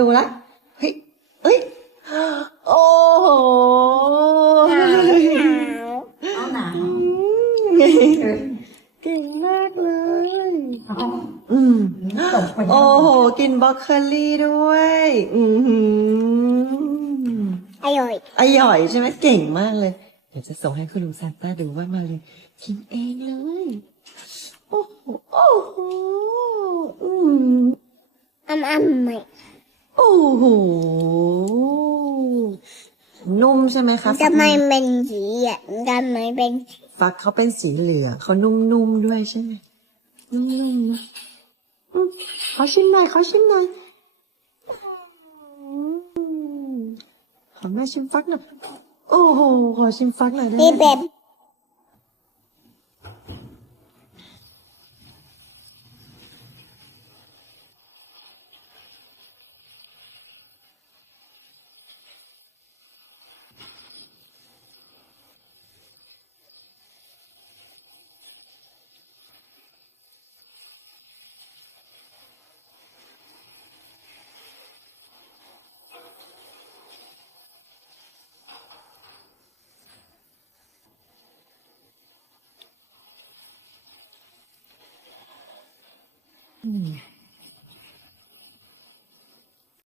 ดูละเฮ้ยเฮ้ย โอ้โหเอาหนาวเก่งมากเลยเอาอืมตกไปโอ้โห กินบรอกโคลีด้วย อือหืออร่อยอร่อยใช่ไหมเก่งมากเลย เดี๋ยวจะส่งให้คุณลุงซานต้าดูว่ามาเลยกินเองเลย โอ้โห โอ้โห อืมอ้ำอ้ำไหมโอ้โหนุ่มใช่ไหมคะทำไมเป็นสีอะทำไมเป็นสีฟักเขาเป็นสีเหลืองเขานุ่มๆด้วยใช่ไหมนุ่มๆนะอืมขอชิมหน่อยขอชิมหน่อยอืมขอแม่ชิมฟักหน่อยโอ้โหขอชิมฟักหน่อยได้ไหม 嗯。